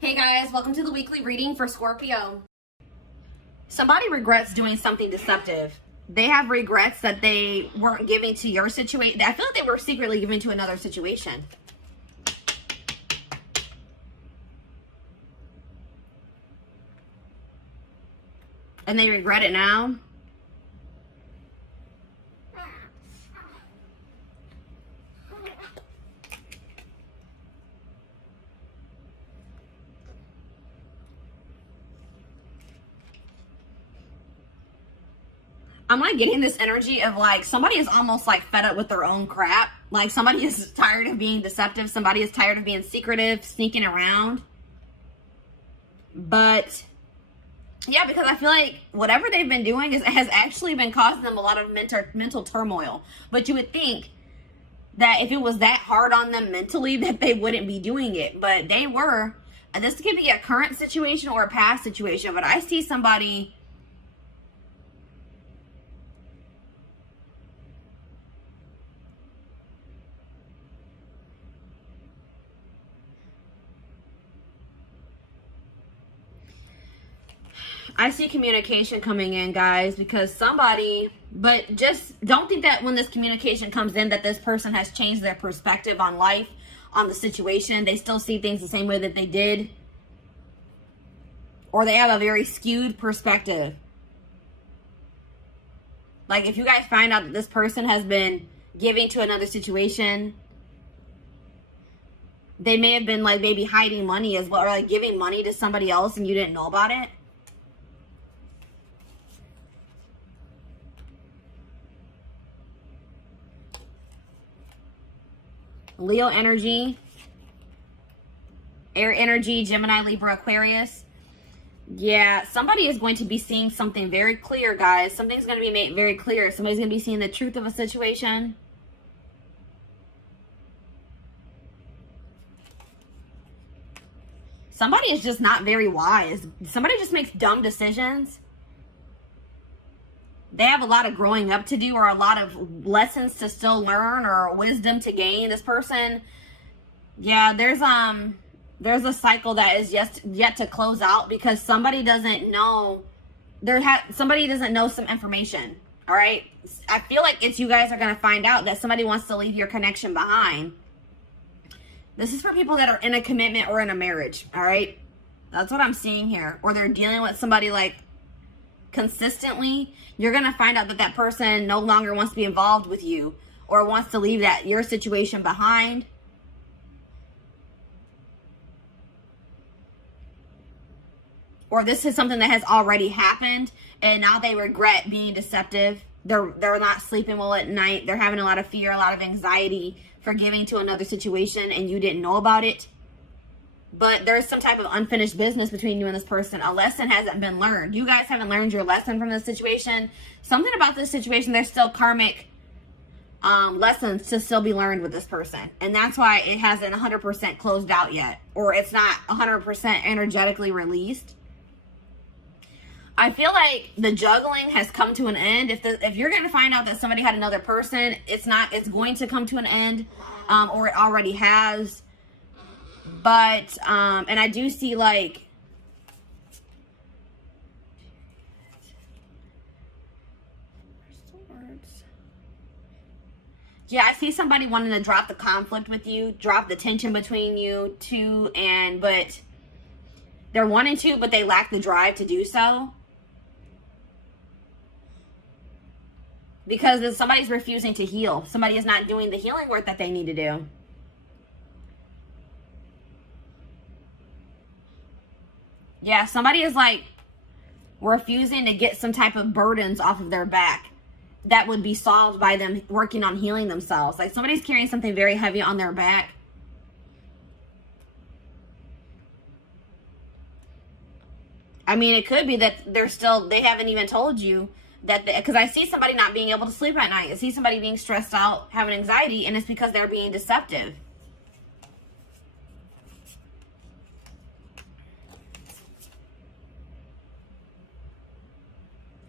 Hey guys, welcome to the weekly reading for Scorpio. Somebody regrets doing something deceptive. They have regrets that they weren't giving to your situation. I feel like they were secretly giving to another situation. And they regret it now. I'm like getting this energy of like somebody is almost like fed up with their own crap. Like somebody is tired of being deceptive. Somebody is tired of being secretive, sneaking around. But yeah, because I feel like whatever they've been doing has actually been causing them a lot of mental turmoil. But you would think that if it was that hard on them mentally that they wouldn't be doing it. But they were. And this could be a current situation or a past situation. But I see somebody... I see communication coming in, guys, because somebody, but just don't think that when this communication comes in that this person has changed their perspective on life, on the situation. They still see things the same way that they did. Or they have a very skewed perspective. Like if you guys find out that this person has been giving to another situation, they may have been like maybe hiding money as well, or like giving money to somebody else and you didn't know about it. Leo energy, air energy, Gemini, Libra, Aquarius. Yeah, somebody is going to be seeing something very clear, guys. Something's going to be made very clear. Somebody's going to be seeing the truth of a situation. Somebody is just not very wise. Somebody just makes dumb decisions. They have a lot of growing up to do, or a lot of lessons to still learn, or wisdom to gain. This person, yeah, there's a cycle that is yet to close out because somebody doesn't know. Somebody doesn't know some information. All right, I feel like it's you guys are gonna find out that somebody wants to leave your connection behind. This is for people that are in a commitment or in a marriage. All right, that's what I'm seeing here. Or they're dealing with somebody like consistently. You're gonna find out that that person no longer wants to be involved with you, or wants to leave your situation behind. Or this is something that has already happened and now they regret being deceptive. They're not sleeping well at night. They're having a lot of fear, a lot of anxiety for giving to another situation and you didn't know about it. But there's some type of unfinished business between you and this person. A lesson hasn't been learned. You guys haven't learned your lesson from this situation. Something about this situation, there's still karmic lessons to still be learned with this person. And that's why it hasn't 100% closed out yet. Or it's not 100% energetically released. I feel like the juggling has come to an end. If you're going to find out that somebody had another person, it's going to come to an end. Or it already has. But, and I do see like, yeah, I see somebody wanting to drop the conflict with you, drop the tension between you two, but they're wanting to, but they lack the drive to do so. Because somebody's refusing to heal. Somebody is not doing the healing work that they need to do. Yeah, somebody is like refusing to get some type of burdens off of their back that would be solved by them working on healing themselves. Like somebody's carrying something very heavy on their back. I mean, it could be that they haven't even told you that, because I see somebody not being able to sleep at night. I see somebody being stressed out, having anxiety, and it's because they're being deceptive.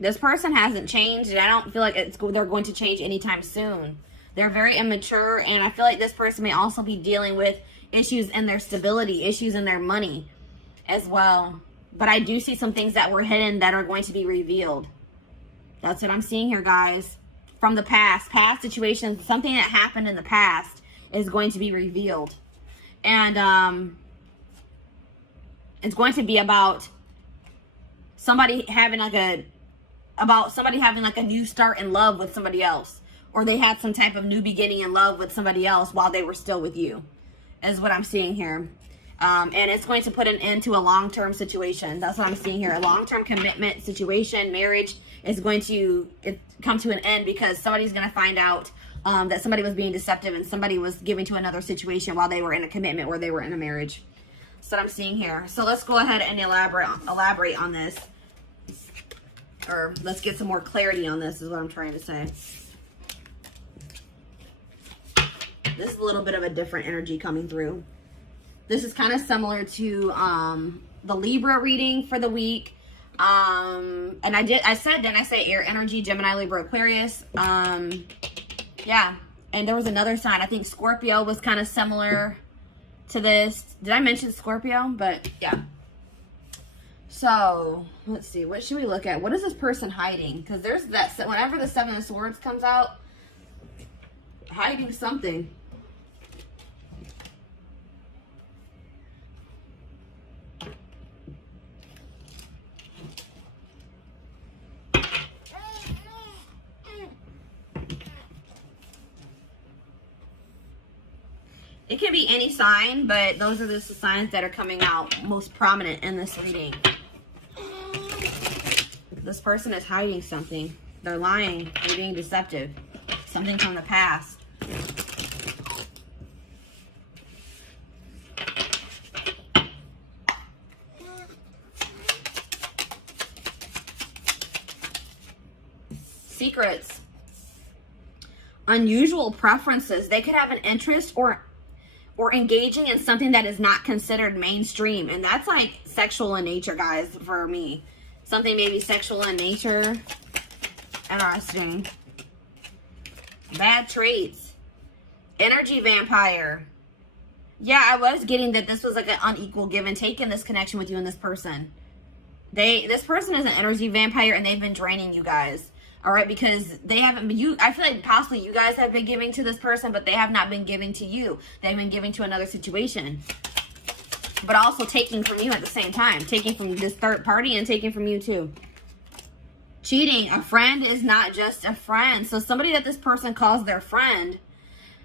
This person hasn't changed, and I don't feel like they're going to change anytime soon. They're very immature, and I feel like this person may also be dealing with issues in their stability, issues in their money. as well. But I do see some things that were hidden that are going to be revealed. That's what I'm seeing here, guys. From the past situations, something that happened in the past is going to be revealed. And it's going to be about somebody having like a new start in love with somebody else, or they had some type of new beginning in love with somebody else while they were still with you, is what I'm seeing here. And it's going to put an end to a long-term situation. That's what I'm seeing here. A long-term commitment situation, marriage, is going to come to an end because somebody's going to find out that somebody was being deceptive and somebody was giving to another situation while they were in a commitment or they were in a marriage. That's what I'm seeing here. So let's go ahead and elaborate on this. Or let's get some more clarity on this, is what I'm trying to say. This is a little bit of a different energy coming through. This is kind of similar to the Libra reading for the week. And I said, didn't I say air energy, Gemini, Libra, Aquarius? Yeah. And there was another sign. I think Scorpio was kind of similar to this. Did I mention Scorpio? But yeah. So let's see. What should we look at? What is this person hiding? Because there's that, whenever the Seven of Swords comes out, hiding something. It can be any sign, but those are the signs that are coming out most prominent in this reading. This person is hiding something. They're lying. They're being deceptive. Something from the past. Secrets. Unusual preferences. They could have an interest or engaging in something that is not considered mainstream. And that's like sexual in nature, guys, for me. Something maybe sexual in nature. Interesting. Bad traits. Energy vampire. Yeah, I was getting that this was like an unequal give and take in this connection with you and this person. This person is an energy vampire and they've been draining you guys. All right, because they haven't been, I feel like possibly you guys have been giving to this person, but they have not been giving to you. They've been giving to another situation. But also taking from you at the same time. Taking from this third party and taking from you too. Cheating. A friend is not just a friend. So somebody that this person calls their friend,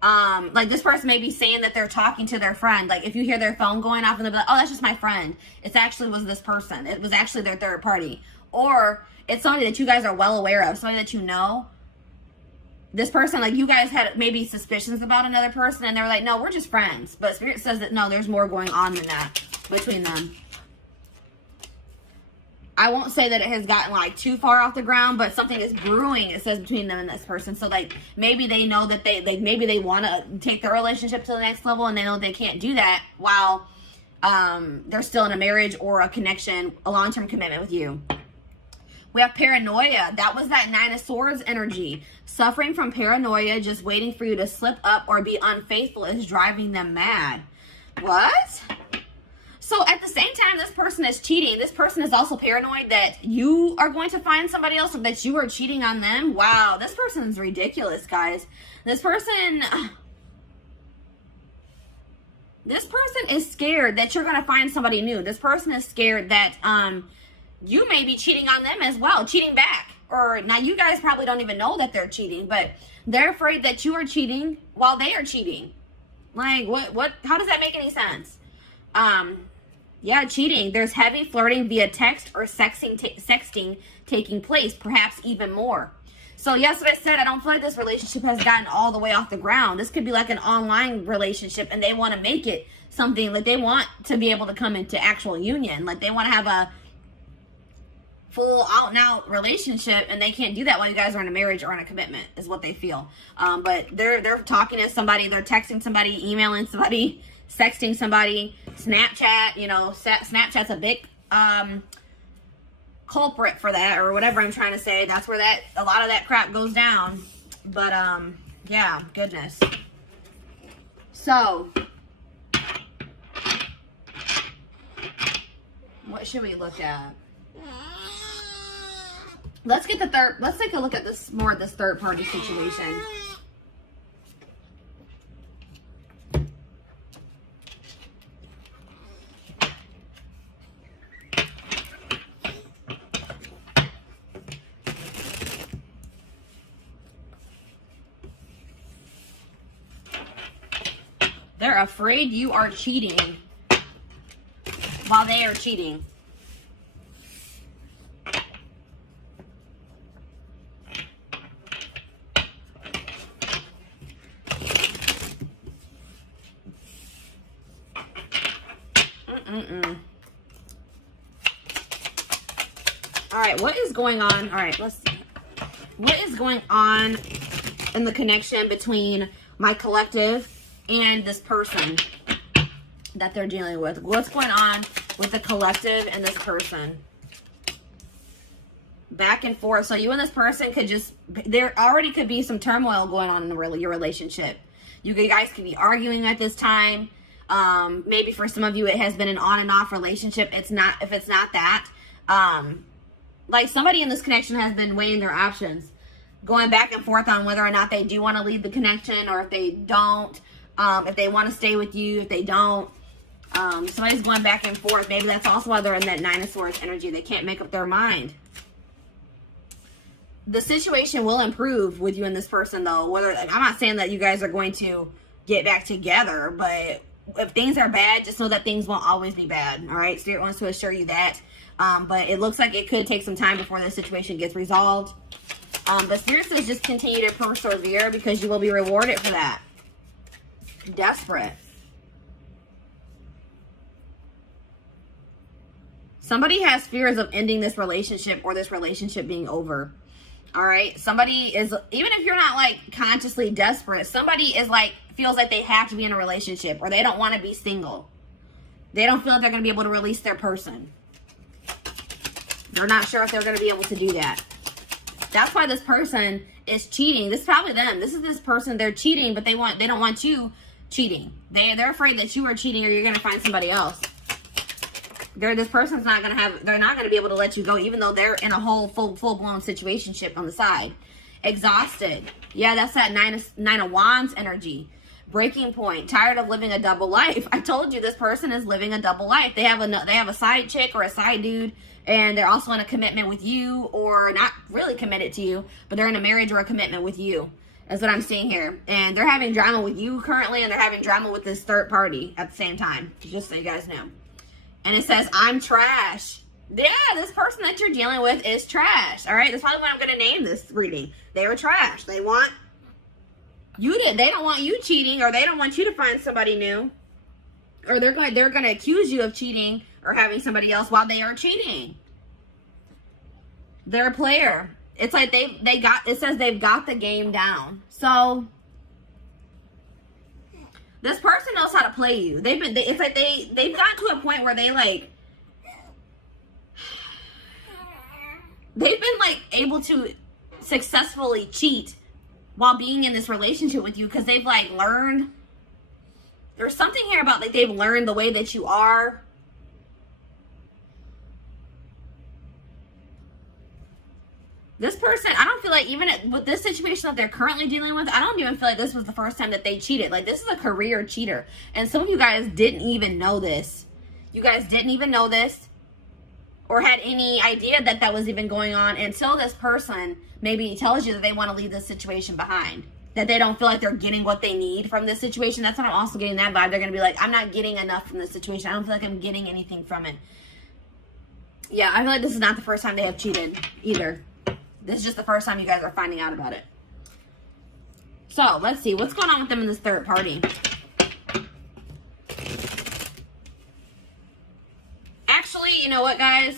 like this person may be saying that they're talking to their friend. Like if you hear their phone going off and they'll be like, oh, that's just my friend. It actually was this person. It was actually their third party. Or it's somebody that you guys are well aware of, somebody that you know. This person, like you guys had maybe suspicions about another person and they were like, no, we're just friends. But Spirit says that no, there's more going on than that between them. I won't say that it has gotten like too far off the ground, but something is brewing, it says, between them and this person. So like maybe they know that maybe they want to take their relationship to the next level and they know they can't do that while they're still in a marriage or a connection, a long-term commitment with you. We have paranoia. That was that Nine of Swords energy. Suffering from paranoia, just waiting for you to slip up or be unfaithful is driving them mad. What? So at the same time this person is cheating, this person is also paranoid that you are going to find somebody else or that you are cheating on them. Wow, this person is ridiculous, guys. This person is scared that you're going to find somebody new. This person is scared that you may be cheating on them as well, cheating back. Or now you guys probably don't even know that they're cheating, but they're afraid that you are cheating while they are cheating. Like what how does that make any sense? Yeah, cheating. There's heavy flirting via text or sexting taking place, perhaps even more. So yes, what I said, I don't feel like this relationship has gotten all the way off the ground. This could be like an online relationship and they want to make it something like they want to be able to come into actual union. Like they want to have a full out and out relationship and they can't do that while you guys are in a marriage or in a commitment is what they feel. But they're talking to somebody, they're texting somebody, emailing somebody, sexting somebody, Snapchat, you know, Snapchat's a big culprit for that, or whatever I'm trying to say. That's where a lot of that crap goes down. But yeah, goodness. So What should we look at? Let's get the third. Let's take a look at this more of this third party situation. They're afraid you are cheating while they are cheating. All right, what is going on? All right, let's see. What is going on in the connection between my collective and this person that they're dealing with? What's going on with the collective and this person? Back and forth. So you and this person could just, there already could be some turmoil going on in your relationship. You guys could be arguing at this time. Maybe for some of you it has been an on and off relationship. It's not, if it's not that, like somebody in this connection has been weighing their options, going back and forth on whether or not they do want to leave the connection, or if they don't, if they want to stay with you, if they don't. Somebody's going back and forth. Maybe that's also why they're in that Nine of Swords energy. They can't make up their mind. The situation will improve with you and this person, though. Whether, I'm not saying that you guys are going to get back together, but if things are bad, just know that things won't always be bad. All right, Spirit wants to assure you that. But it looks like it could take some time before this situation gets resolved. But Spirit says just continue to persevere, because you will be rewarded for that. Desperate. Somebody has fears of ending this relationship, or this relationship being over. All right. Somebody is, even if you're not like consciously desperate, somebody is like, feels like they have to be in a relationship, or they don't want to be single. They don't feel like they're going to be able to release their person. They're not sure if they're going to be able to do that. That's why this person is cheating. This is probably them. This is this person. They're cheating, but they don't want you cheating. They're afraid that you are cheating, or you're going to find somebody else. This person's not going to have, they're not going to be able to let you go, even though they're in a whole full-blown situationship on the side. Exhausted. Yeah, that's that Nine of Wands energy. Breaking point. Tired of living a double life. I told you this person is living a double life. They have a side chick or a side dude, and they're also in a commitment with you, or not really committed to you, but they're in a marriage or a commitment with you. That's what I'm seeing here. And they're having drama with you currently, and they're having drama with this third party at the same time. Just so you guys know. And it says, I'm trash. Yeah, this person that you're dealing with is trash. All right, that's probably what I'm going to name this reading. They were trash. They want you to, they don't want you cheating, or they don't want you to find somebody new. Or they're going to accuse you of cheating or having somebody else while they are cheating. They're a player. It's like it says they've got the game down. So this person knows how to play you. It's like they've gotten to a point where they've been like able to successfully cheat while being in this relationship with you, because they've like learned. There's something here about like they've learned the way that you are. This person, I don't feel like, even with this situation that they're currently dealing with, I don't even feel like this was the first time that they cheated. Like, this is a career cheater. And some of you guys didn't even know this. You guys didn't even know this, or had any idea that that was even going on, until this person maybe tells you that they want to leave this situation behind. That they don't feel like they're getting what they need from this situation. That's what I'm also getting that vibe. They're going to be like, I'm not getting enough from this situation. I don't feel like I'm getting anything from it. Yeah, I feel like this is not the first time they have cheated either. This is just the first time you guys are finding out about it. So, let's see. What's going on with them in this third party? Actually, you know what, guys?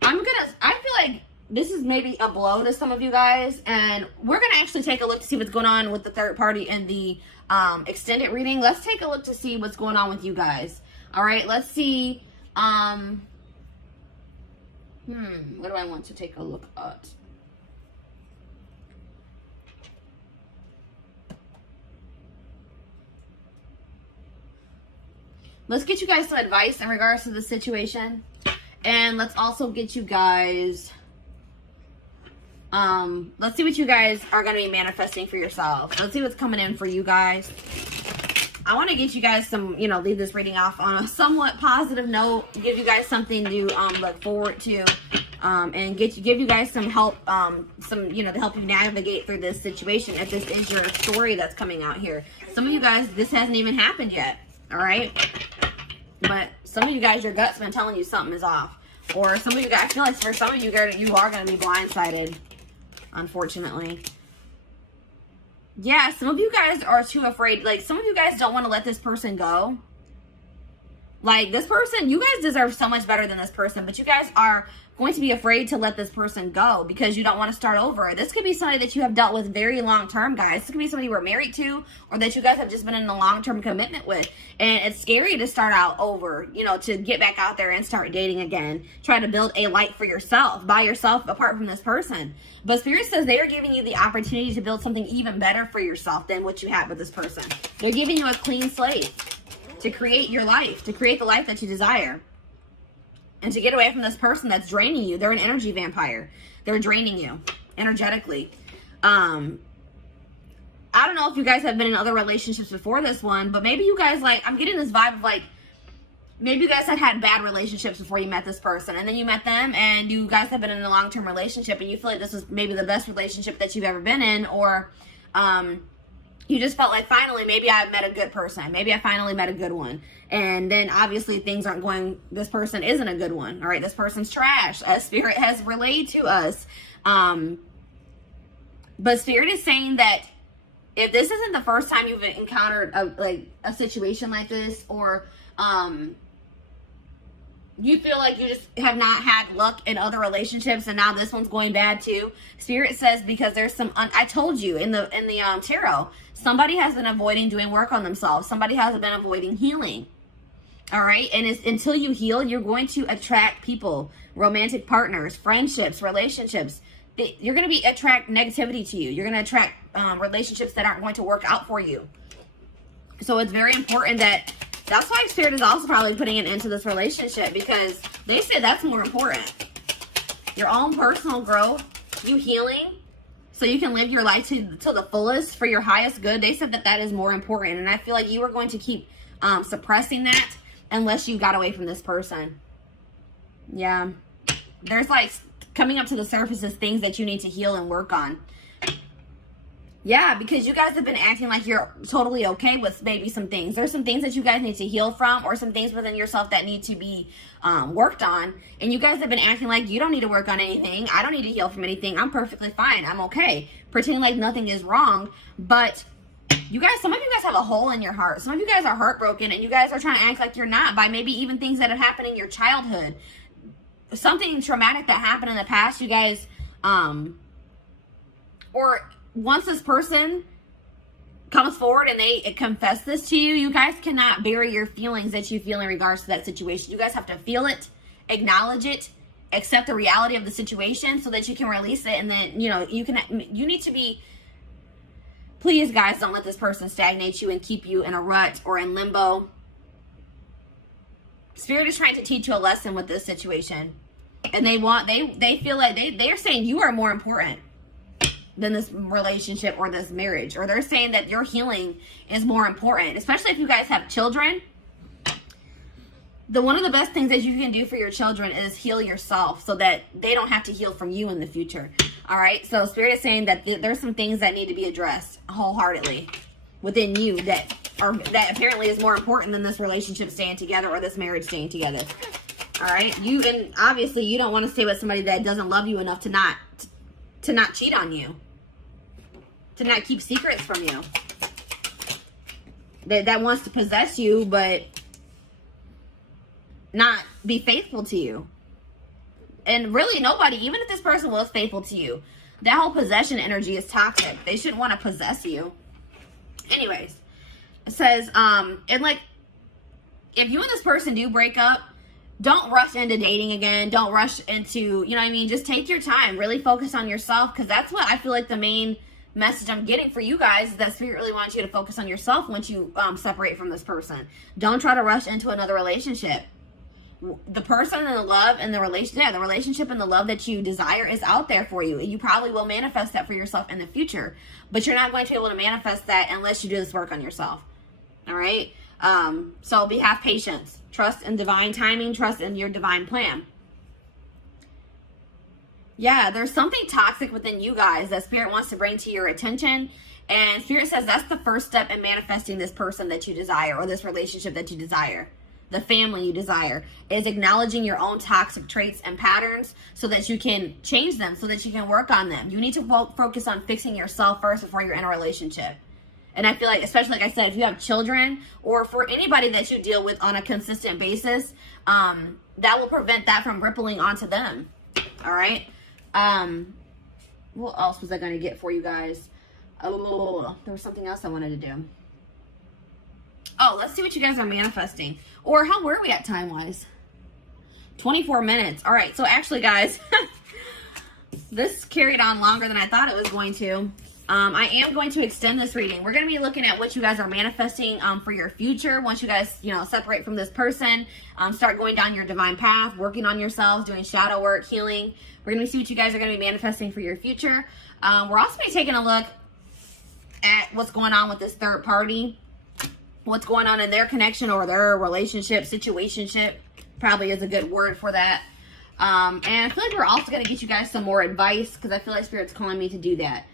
I feel like this is maybe a blow to some of you guys. And we're going to actually take a look to see what's going on with the third party in the extended reading. Let's take a look to see what's going on with you guys. All right, let's see. What do I want to take a look at? Let's get you guys some advice in regards to the situation. And let's also get you guys, let's see what you guys are going to be manifesting for yourself. Let's see what's coming in for you guys. I want to get you guys some, you know, leave this reading off on a somewhat positive note, give you guys something to look forward to, and give you guys some help, you know, to help you navigate through this situation if this is your story that's coming out here. Some of you guys, this hasn't even happened yet, all right? But some of you guys, your gut's been telling you something is off. Or some of you guys, I feel like for some of you, you are going to be blindsided, unfortunately. Yeah, some of you guys are too afraid. Like, some of you guys don't want to let this person go. Like, this person, you guys deserve so much better than this person, but you guys are going to be afraid to let this person go because you don't want to start over. This could be somebody that you have dealt with very long term, guys. This could be somebody you were married to or that you guys have just been in a long-term commitment with. And it's scary to start out over, you know, to get back out there and start dating again. Try to build a life for yourself, by yourself, apart from this person. But Spirit says they are giving you the opportunity to build something even better for yourself than what you had with this person. They're giving you a clean slate to create your life, to create the life that you desire. And to get away from this person that's draining you. They're an energy vampire. They're draining you energetically. I don't know if you guys have been in other relationships before this one, but maybe you guys, like, I'm getting this vibe of, like, maybe you guys had bad relationships before you met this person, and then you met them, and you guys have been in a long-term relationship, and you feel like this was maybe the best relationship that you've ever been in, or you just felt like, finally, maybe I met a good person. Maybe I finally met a good one. And then obviously things aren't going, this person isn't a good one. All right, this person's trash, as Spirit has relayed to us. But Spirit is saying that if this isn't the first time you've encountered a situation like this, or you feel like you just have not had luck in other relationships and now this one's going bad too, Spirit says because there's some, I told you in the tarot, somebody has been avoiding doing work on themselves. Somebody has been avoiding healing. All right. And it's, until you heal, you're going to attract people, romantic partners, friendships, relationships. You're going to attract negativity to you. You're going to attract relationships that aren't going to work out for you. So it's very important that's why Spirit is also probably putting an end to this relationship, because they say that's more important. Your own personal growth, you healing, so you can live your life to the fullest for your highest good. They said that is more important. And I feel like you are going to keep suppressing that unless you got away from this person. Yeah. There's, like, coming up to the surface is things that you need to heal and work on. Yeah, because you guys have been acting like you're totally okay with maybe some things. There's some things that you guys need to heal from, or some things within yourself that need to be worked on. And you guys have been acting like you don't need to work on anything. I don't need to heal from anything. I'm perfectly fine. I'm okay. Pretending like nothing is wrong. But you guys, some of you guys have a hole in your heart. Some of you guys are heartbroken, and you guys are trying to act like you're not by maybe even things that have happened in your childhood. Something traumatic that happened in the past, you guys, or once this person comes forward and they confess this to you, you guys cannot bury your feelings that you feel in regards to that situation. You guys have to feel it, acknowledge it, accept the reality of the situation so that you can release it. And then, you know, you need to be, please guys, don't let this person stagnate you and keep you in a rut or in limbo. Spirit is trying to teach you a lesson with this situation. And they feel like they're saying you are more important than this relationship or this marriage, or they're saying that your healing is more important, especially if you guys have children. One of the best things that you can do for your children is heal yourself so that they don't have to heal from you in the future. All right. So Spirit is saying that there's some things that need to be addressed wholeheartedly within you that apparently is more important than this relationship staying together or this marriage staying together. All right. And obviously you don't want to stay with somebody that doesn't love you enough to not cheat on you, to not keep secrets from you, that wants to possess you but not be faithful to you. And really nobody, even if this person was faithful to you, that whole possession energy is toxic. They shouldn't want to possess you. Anyways, it says, and like, if you and this person do break up, don't rush into dating again. Don't rush into, you know what I mean? Just take your time. Really focus on yourself, because that's what I feel like the main message I'm getting for you guys is that Spirit really wants you to focus on yourself once you separate from this person. Don't try to rush into another relationship. The person and the love and the relationship and the love that you desire is out there for you. You probably will manifest that for yourself in the future, but you're not going to be able to manifest that unless you do this work on yourself. All right. So have patience, trust in divine timing, trust in your divine plan. Yeah, there's something toxic within you guys that Spirit wants to bring to your attention. And Spirit says that's the first step in manifesting this person that you desire, or this relationship that you desire. The family you desire is acknowledging your own toxic traits and patterns so that you can change them, so that you can work on them. You need to focus on fixing yourself first before you're in a relationship. And I feel like, especially like I said, if you have children or for anybody that you deal with on a consistent basis, that will prevent that from rippling onto them. All right. What else was I going to get for you guys? Oh, there was something else I wanted to do. Oh, let's see what you guys are manifesting. Or how were we at time-wise? 24 minutes. All right. So actually, guys, this carried on longer than I thought it was going to. I am going to extend this reading. We're going to be looking at what you guys are manifesting for your future. Once you guys, separate from this person, start going down your divine path, working on yourselves, doing shadow work, healing. We're going to see what you guys are going to be manifesting for your future. We're also going to be taking a look at what's going on with this third party. What's going on in their connection or their relationship, situationship, probably is a good word for that. And I feel like we're also going to get you guys some more advice because I feel like Spirit's calling me to do that.